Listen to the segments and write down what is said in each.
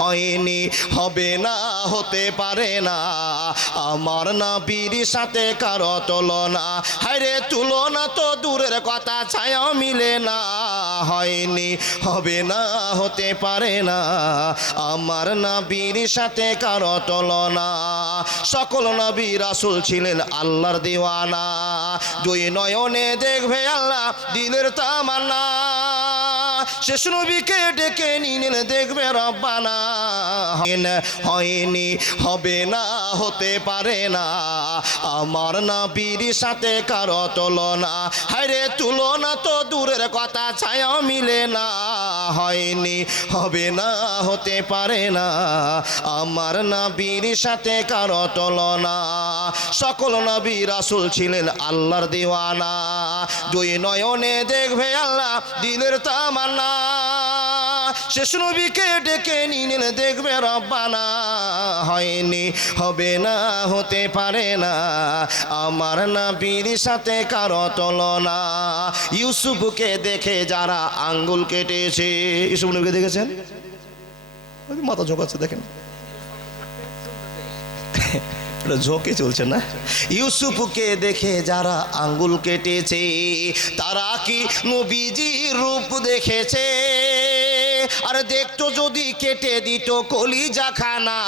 হয়নি, হবে না, হতে পারে না আমার নবীর সাথে কারো তুলনা। হায়রে তুলনা তো দূরের কথা, ছায়াও মিলে না। হয়নি, হবে না, হতে পারে না আমার নবীর সাথে কারো তুলনা। সকল নবী রাসূল ছিলেন আল্লাহর দিওয়ানা, দুই নয়নে দেখবে আল্লাহ দিলের তামান্না। শেষ নবীকে ডেকে নিলেন দেখবে রব্বানা। হয়নি, হবে না, হতে পারে না আমার নবীর সাথে কারো তুলনা। হায়রে তুলনা তো দূরের কথা, ছায়াও মিলে না। হয়নি, হবে না, হতে পারে না আমার নবীর সাথে কারো তুলনা। সকল নবী রাসূল ছিলেন আল্লাহর দিওয়ানা, দুই নয়নে দেখবে আল্লাহ দিলের তামান্না। শেষ নবীকে ডেকে নিলেন দেখবে রব্বানা। হয়নি, হবে না, হতে পারে না আমার নবীর সাথে কারো তুলনা। ইউসুফকে দেখে যারা আঙ্গুল কেটেছে, ইউসুফ নবীকে দেখেছেন? মাথা ঝোঁকাচ্ছে দেখেন, ঝোঁকে চলছে না। ইউসুফকে দেখে যারা আঙ্গুল কেটেছে তারা কি নবীজির রূপ দেখেছে? আর দেখতো যদি কেটে দিত কলিজা খানা।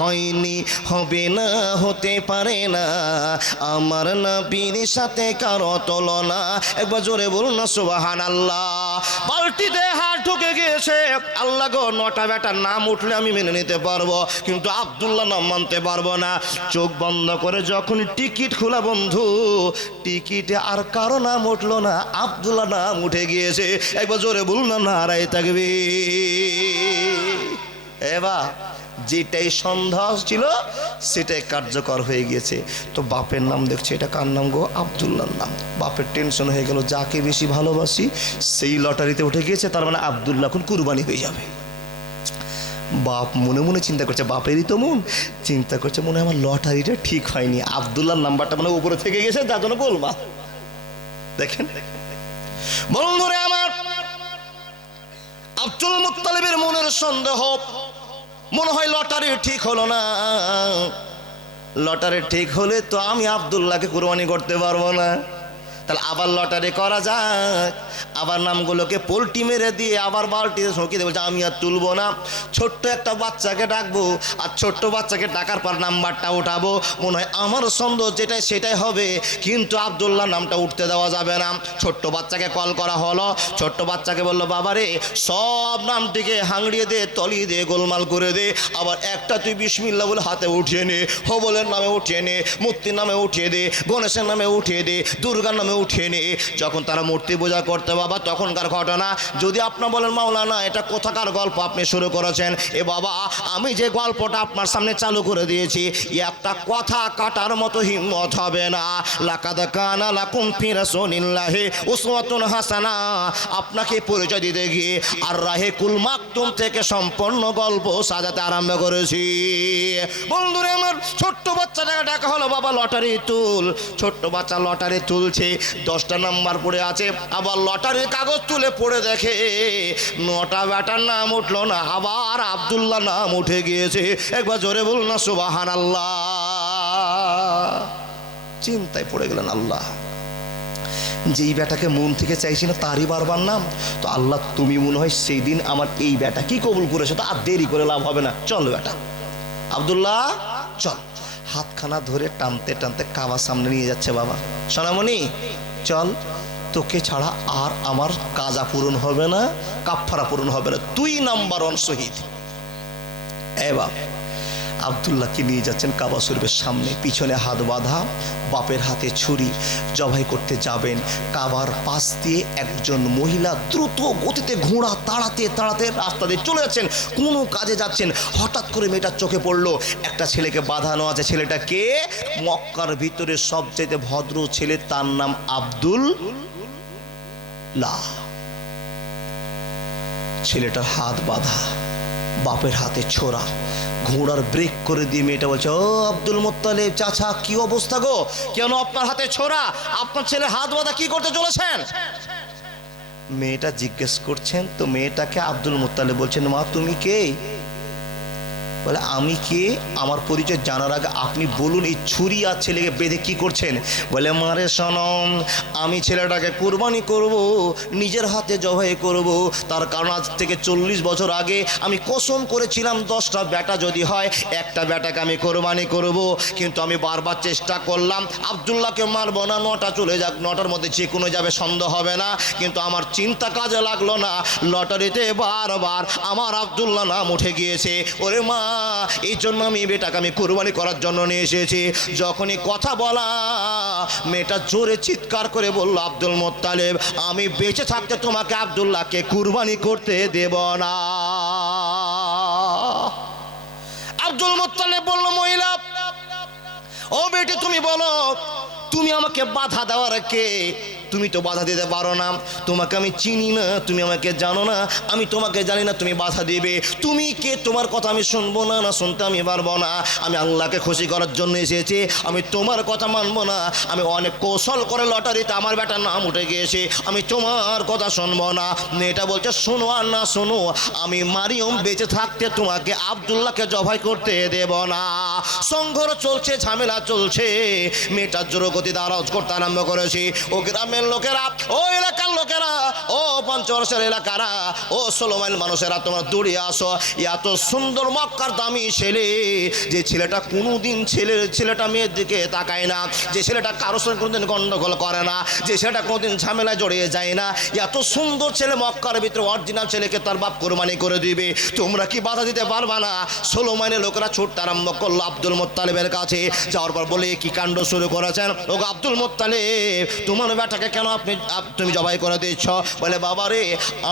হয়নি, হবে না, হতে পারে না আমার নবীর সাথে কারো তুলনা। একবার জোরে বলুন না সুবহানাল্লাহ। বালতিতে হাত ঢুকে গিয়েছে, আল্লাহ গো, 9টা বেটার নাম উঠলে আমি মেনে নিতে পারবো, কিন্তু আব্দুল্লাহ নাম মানতে পারবো না। চোখ বন্ধ করে যখন টিকিট খোলা বন্ধু, টিকিটে আর কারো নাম উঠলো না, আব্দুল্লাহ নাম উঠে গিয়েছে। একবার জোরে বলুন না নারায়ে তাকবীর। এবার যেটাই সন্দেহ ছিল সেটাই কার্যকর হয়ে গিয়েছে। তো বাপের নাম দেখছে, এটা কার নাম গো? আব্দুল্লাহর নাম। বাপের টেনশন হয়ে গেল, যাকে বেশি ভালোবাসি সেই লটারিতে উঠে গিয়েছে, তার মানে আব্দুল্লাহ এখন কুরবানি হয়ে যাবে। বাপ মনে মনে চিন্তা করছে, বাপেরই তো মন চিন্তা করছে, মনে হয় আমার লটারিটা ঠিক হয়নি, আব্দুল্লাহর নাম্বারটা মানে উপরে থেকে গেছে, যার জন্য বলবা। দেখেন বন্ধুরে আমার, আব্দুল মুত্তালিবের মনের সন্দেহ, মনে হয় লটারি ঠিক হলো না। লটারি ঠিক হলে তো আমি আব্দুল্লাহকে কুরবানি করতে পারবো না, তাহলে আবার লটারি করা যায়। আবার নামগুলোকে পোল্টি মেরে দিয়ে আবার বালতিতে ঝুঁকিয়ে দেবো, আমি আর তুলবো না। ছোট্ট একটা বাচ্চাকে ডাকবো, আর ছোট্ট বাচ্চাকে ডাকার পর নাম্বারটা উঠাবো, মনে হয় আমার সন্দেহ যেটাই সেটাই হবে, কিন্তু আব্দুল্লাহ নামটা উঠতে দেওয়া যাবে না। ছোট্ট বাচ্চাকে কল করা হলো, ছোট্ট বাচ্চাকে বললো, বাবারে সব নামটিকে হাংড়িয়ে দে, তলিয়ে দে, গোলমাল করে দে, আবার একটা তুই বিসমিল্লাহ বলে হাতে উঠিয়ে নে, হবলের নামে উঠিয়ে নে, মূর্তির নামে উঠিয়ে দে, গণেশের নামে উঠিয়ে দে, দুর্গার নামে উঠিয়ে নে। যখন তারা মূর্তি পূজা করতে বাবা, তখনকার ঘটনা। যদি আপনার বলেন মাওলানা এটা কোথাকার গল্প আপনি শুরু করেছেন, এ বাবা আমি যে গল্পটা আপনার সামনে চালু করে দিয়েছি একটা কথা কাটার মতো হিম্মত হবে না। লাকাদ কানা লাকুম ফি রাসূলিল্লাহি উসওয়াতুন হাসানা, আপনাকে পরিচয় দিতে গিয়ে আর রাহিকুল মাকতুম থেকে সম্পূর্ণ গল্প সাজাতে আরম্ভ করেছি। বন্ধুরা আমার, ছোট্ট বাচ্চাটাকে ডাকা হলো, বাবা লটারি তুল। ছোট্ট বাচ্চা লটারি তুলছে, 10টা নাম্বার পড়ে আছে। আবার লটারির কাগজ তুলে পড়ে দেখে 9টা বেটার নাম উঠলো না, আবার আব্দুল্লাহ নাম উঠে গিয়েছে। একবার জোরে বলুন না সুবহানাল্লাহ। চিন্তায় পড়ে গেলেন, আল্লাহ যেই বেটাকে মন থেকে চাইছি না তারই বারবার নাম, তো আল্লাহ তুমি মনে হয় সেই দিন আমার এই বেটা কি কবুল করেছো, তো আর দেরি করে লাভ হবে না, চল বেটা আব্দুল্লাহ চল। হাতখানা ধরে টানতে টানতে কাবার সামনে নিয়ে যাচ্ছে, বাবা সোনামণি চল, তোকে ছাড়া আর আমার কাজা পূরণ হবে না, কাফারা পূরণ হবে না, তুই নাম্বার 1 শহীদ। এ বাপ, আব্দুল্লাহকে নিয়ে যাচ্ছেন কাবা শরীফের সামনে, পিছনে হাত বাঁধা, বাপের হাতে ছুরি। জবাই করতে যাবেন, কাবার পাশ দিয়ে একজন মহিলা দ্রুত গতিতে ঘোড়া তাড়াতে তাড়াতে রাস্তা দিয়ে চলে যাচ্ছেন, কোনো কাজে যাচ্ছেন। হঠাৎ করে মেয়েটার চোখে পড়লো একটা ছেলেকে বাঁধানো আছে। ছেলেটা কে? মক্কার ভিতরে সবচেয়ে ভদ্র ছেলে, তার নাম আব্দুল্লাহ। ছেলেটার হাত বাঁধা, বাপের হাতে ছোরা, ঘোড়ার ব্রেক করে দিয়ে মেয়েটা বলছে, ও আব্দুল মুত্তালিব চাচা কি অবস্থা গো, কেন আপনার হাতে ছোরা, আপনার ছেলে হাত বাঁধা, কি করতে চলেছেন? মেয়েটা জিজ্ঞেস করছেন, তো মেয়েটাকে আব্দুল মুত্তালিব বলছেন, মা তুমি কে? বলে আমি কে, আমার পরিচয় জানার আগে আপনি বলুন এই ছুরি আর ছেলেকে বেঁধে কি করছেন? বলে মারে সনম, আমি ছেলেটাকে কুরবানি করব, নিজের হাতে জবাই করব। তার কারণ আজ থেকে 40 বছর আগে আমি কসম করেছিলাম 10টা বেটা যদি হয় একটা বেটাকে আমি কোরবানি করব। কিন্তু আমি বারবার চেষ্টা করলাম আব্দুল্লাহকে মারবো না, 9টা চলে যাক, 9টার মধ্যে যে কোনো যাবে, সন্দেহ হবে না। কিন্তু আমার চিন্তা কাজে লাগলো না, লটারিতে বারবার আমার আব্দুল্লাহ নাম উঠে গিয়েছে। ওরে মা, এই জন্য আমি বেটাকে আমি কুরবানি করার জন্য নিয়ে এসেছি। যখনই কথা বলা মেয়েটা জোরে চিৎকার করে বলল, আব্দুল মুত্তালিব আমি বেঁচে থাকতে তোমাকে আব্দুল্লাহকে কুরবানি করতে দেব না। আব্দুল মুত্তালিব বলল, মহিলা ও বেটি তুমি বলো, তুমি আমাকে বাধা দেওয়ার কে? তুমি তো বাধা দিতে পারো না, তোমাকে আমি চিনি না, তুমি আমাকে জানো না, আমি তোমাকে জানি না, তুমি বাধা দিবে? তুমি কে? তোমার কথা আমি শুনবো না, না শুনতে আমি পারবো না। আমি আল্লাহকে খুশি করার জন্য এসেছি, আমি তোমার কথা মানবো না। আমি অনেক কৌশল করে লটারিতে আমার বেটার নাম উঠে গিয়েছে, আমি তোমার কথা শুনবো না। মেয়েটা বলছে, শোনো আর না শোনো, আমি মারিয়ম বেঁচে থাকতে তোমাকে আব্দুল্লাহকে জবাই করতে দেব না। সংঘর্ষ চলছে, ঝামেলা চলছে, মেয়েটার জোরগতি আওয়াজ করতে আরম্ভ করেছি। ও গ্রামের লোকেরা, ও এলাকার লোকেরা, ও পঞ্চবর্ষের এলাকারা, ও 16 মাইল মানুষেরা, তোমরা দৌড়ে আসো। এত সুন্দর মক্কার দামি ছেলে, যে ছেলেটা কোনোদিন ছেলেটা মেয়ের দিকে তাকায় না, যে ছেলেটা কারোর সঙ্গে কোনোদিন গন্ডগোল করে না, যে ছেলেটা কোনোদিন ঝামেলায় জড়িয়ে যায় না, এত সুন্দর ছেলে মক্কার ভিতরে অরিজিনাল ছেলেকে তার বাপ কোরবানি করে দিবে, তোমরা কি বাধা দিতে পারবা না? 16 মাইলের লোকেরা ছুটতে আরম্ভ করলো আব্দুল মুত্তালিবের কাছে। যাওয়ার পর বলে, কি কাণ্ড শুরু করেছেন? ও আব্দুল মুত্তালিব, তোমার বেটাকে কেন তুমি জবাই করে দিচ্ছ? বলে, বাবা রে,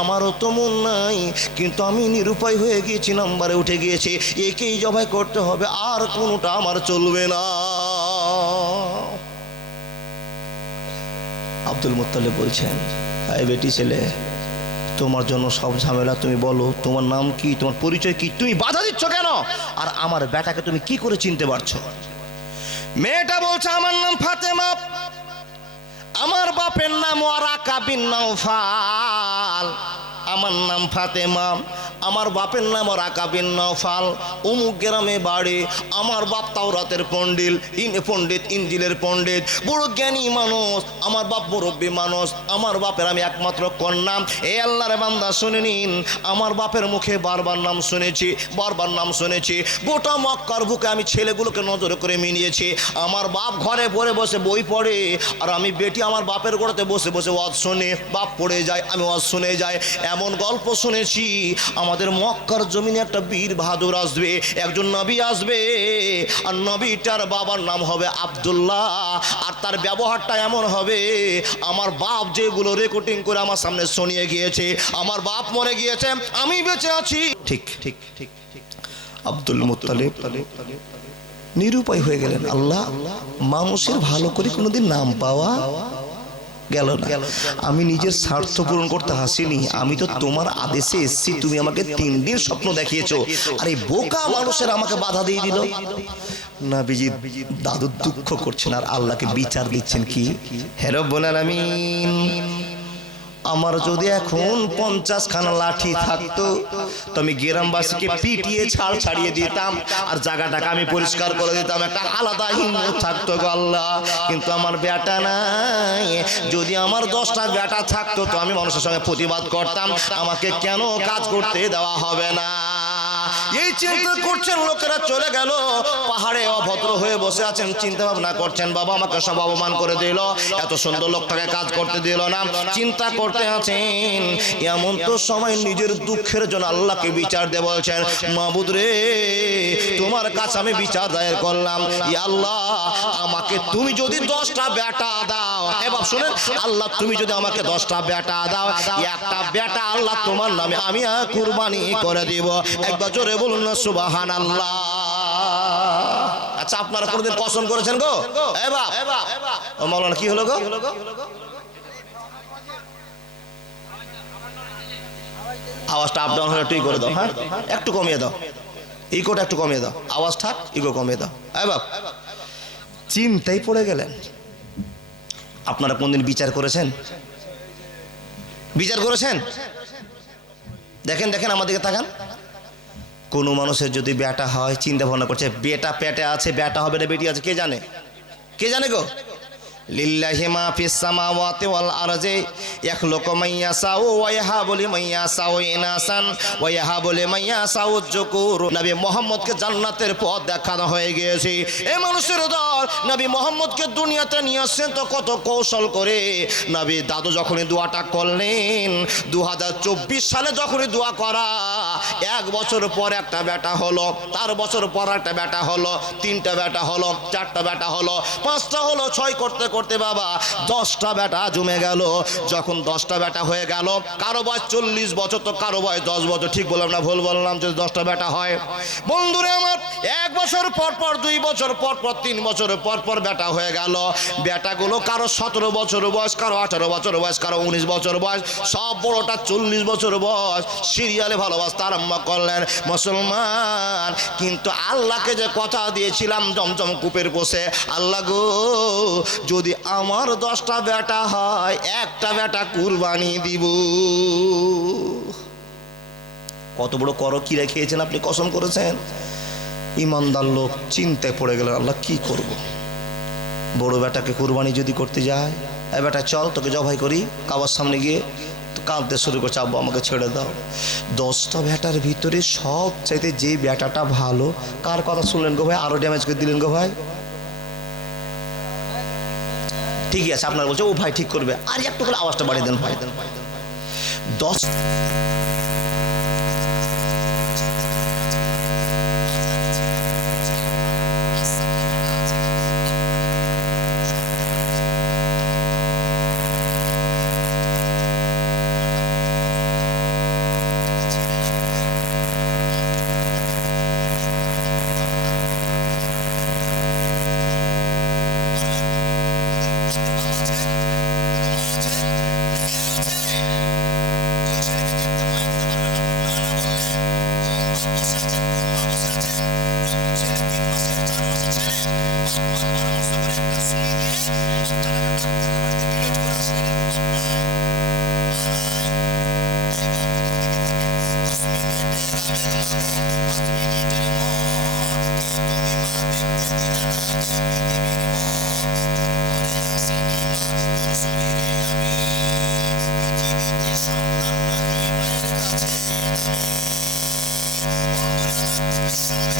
আমারও তো মন নাই, কিন্তু আমি নিরুপায় হয়ে গিয়েছি, নাম্বারে উঠে গিয়েছি, একেই জবাই করতে হবে, আর কোনোটা আমার চলবে না। আব্দুল মুত্তালিব বলছেন, এই বেটি ছেলে, তোমার জন্য সব ঝামেলা, তুমি বলো তোমার নাম কি, তোমার পরিচয় কি, তুমি বাধা দিচ্ছ কেন, আর আমার বেটাকে তুমি কি করে চিনতে পারছো? মেয়েটা বলছে, আমার নাম ফাতেমা, আমার বাপের নাম ওয়ারাকা বিন নওফাল। আমার নাম ফাতেমা, আমার বাপের নাম ওয়ারাকা বিন নওফাল, অমুক গ্রামে বাড়ি। আমার বাপ তাওরাতের পণ্ডিত, ইনজিলের পণ্ডিত, বড় জ্ঞানী মানুষ, আমার বাপ মুরব্বী মানুষ। আমার বাপের আমি একমাত্র কন্যা। এ আল্লাহর বান্দা শুনে নিন, আমার বাপের মুখে বারবার নাম শুনেছি, গোটা মক্কার বুকে আমি ছেলেগুলোকে নজর করে মিনিয়েছি। আমার বাপ ঘরে পড়ে বসে বই পড়ে, আর আমি বেটি আমার বাপের গোড়াতে বসে বসে ওয়াজ শুনে, বাপ পড়ে যায়, আমি ওয়াজ শুনে যাই। এমন গল্প শুনেছি, আমাদের মক্কার জমিনে একটা বীর বাহাদুর আসবে, একজন নবী আসবে, আর নবীটার বাবার নাম হবে আব্দুল্লাহ, আর তার ব্যবহারটা এমন হবে, আমার বাপ যেগুলো রেকর্ডিং করে আমার সামনে শুনিয়ে গিয়েছে, আমার বাপ মরে গিয়েছে, আমি বেঁচে আছি। ঠিক ঠিক ঠিক ঠিক। আব্দুল মুত্তালিব নিরুপায় হয়ে গেলেন। আল্লাহ, মানুষের ভালো করে কোনোদিন নাম পাওয়া গেল না। আমি নিজের স্বার্থ পূরণ করতে হাসিনি, আমি তো তোমার আদেশে এসেছি, তুমি আমাকে 3 দিন স্বপ্ন দেখিয়েছো, আর এই বোকা মানুষের আমাকে বাধা দিয়ে দিল। নবীজি দাদু দুঃখ করছেন আর আল্লাহকে বিচার দিচ্ছেন, কি হে রব্বুল আলামিন, আমার যদি এখন 50 খানা লাঠি থাকতো তো আমি গ্রামবাসীকে পিটিয়ে ছাড়িয়ে দিতাম, আর জায়গাটাকে আমি পরিষ্কার করে দিতাম, একটা আলাদা হিম্মত থাকতো গো আল্লাহ। কিন্তু আমার বেটা নাই, যদি আমার 10টা বেটা থাকতো তো আমি মানুষের সঙ্গে প্রতিবাদ করতাম, আমাকে কেন কাজ করতে দেওয়া হবে না? এই চিন্তা করছেন লোকেরা, চলে গেল পাহাড়ে অভদ্র হয়ে বসে আছেন, চিন্তা ভাবনা করছেন, বাবা আমাকে সব অপমান করে দিল, এত সুন্দর লোকটাকে কাজ করতে দিল না, চিন্তা করতে আছেন। এমন তো সময় নিজের দুঃখের জন্য আল্লাহকে বিচার দিয়ে বলছেন, মাবুদ রে, তোমার কাছে আমি বিচার দায়ের করলাম, ই আল্লাহ, আমাকে তুমি যদি 10টা বেটা দাও, এবার শুনেন, আল্লাহ তুমি যদি আমাকে 10টা বেটা দাও, একটা বেটা আল্লাহ তোমার নামে আমি কুরবানি করে দিব। একবার জোরে বলুন না সুবহানাল্লাহ। আচ্ছা, আপনারা কোনদিন কসম করেছেন গো? এ বাপ, ও মাওলানা, কি হলো গো? আওয়াজটা আপ ডাউন হলে একটু করে দাও, হ্যাঁ একটু কমিয়ে দাও, ইকোটা একটু কমিয়ে দাও, আওয়াজ থাক, ইকো কমিয়ে দাও। এ বাপ, চিন্তাই পড়ে গেলেন। আপনারা কোনদিন বিচার করেছেন? বিচার করেছেন? দেখেন দেখেন আমাদেরকে তাকান। কোনো মানুষের যদি বেটা হয়, চিন্তা ভাবনা করছে বেটা পেটে আছে, বেটা হবে না বেটি আছে, কে জানে? কে জানে গো? লিল্লাহি মা ফিস সামাওয়াতি ওয়াল আরজি ইয়াখলুকু মান ইয়াশাউ ওয়া ইয়াহাবু লিমান ইয়াশাউ ইনাসান ওয়া ইয়াহাবু লিমান ইয়াশাউ যুকুর। নবী মুহাম্মদকে জান্নাতের পথ দেখানো হয়ে গিয়েছে। এই মানুষের দল নবী মুহাম্মদকে দুনিয়াতে নিয়ে আসছেন তো কত কৌশল করে। নবী দাদু যখনই দোয়াটা করলেন, 2024 সালে যখনই দোয়া করা, 1 বছর পর একটা বেটা হলো, 4 বছর পর একটা বেটা হলো, 3টা বেটা হলো, 4টা বেটা হলো, 5টা হলো, 6 করতে করতে বাবা 10টা বেটা জমে গেল। যখন 10টা বেটা হয়ে গেল, কারো বয়স 40 বছর তো কারো বয়স 10 বছর, ঠিক বললাম না ভুল বললাম? যদি 10টা বেটা হয় বন্ধুরে আমার, 1 বছর পর পর, 2 বছর পর পর, 3 বছর পর পর বেটা হয়ে গেল। বেটাগুলো কারো 17 বছর বয়স, কারো 18 বছর বয়স, কারো 19 বছর বয়স, সব বড়টা 40 বছর বয়স। সিরিয়ালে ভালোবাসতে আরম্ভ করলেন মুসলমান। কিন্তু আল্লাহকে যে কথা দিয়েছিলাম জমজম কূপের বসে, আল্লাহ গো যদি আমার 10টা বেটা হয়, একটা বেটা কুরবানি দিব। কত বড় করো কি রেখেছেন আপনি, কসম করেছেন। ইমানদার লোক চিন্তায় পড়ে গেলেন, আল্লাহ কি করব। বড় বেটাকে কুরবানি যদি করতে যায়, এ বেটা চল তোকে জবাই করি, কাবার সামনে গিয়ে কাঁদতে শুরু করছে, আব্বা আমাকে ছেড়ে দাও। 10টা বেটার ভিতরে সব চাইতে যে বেটাটা ভালো, কার কথা শুনলেন গো ভাই? আরো ড্যামেজ করে দিলেন গো ভাই। ঠিকই আছে, আপনার বলছে ও ভাই ঠিক করবে, আর একটু করে আওয়াজটা বাড়িয়ে দেন ভাই। 10 Yes.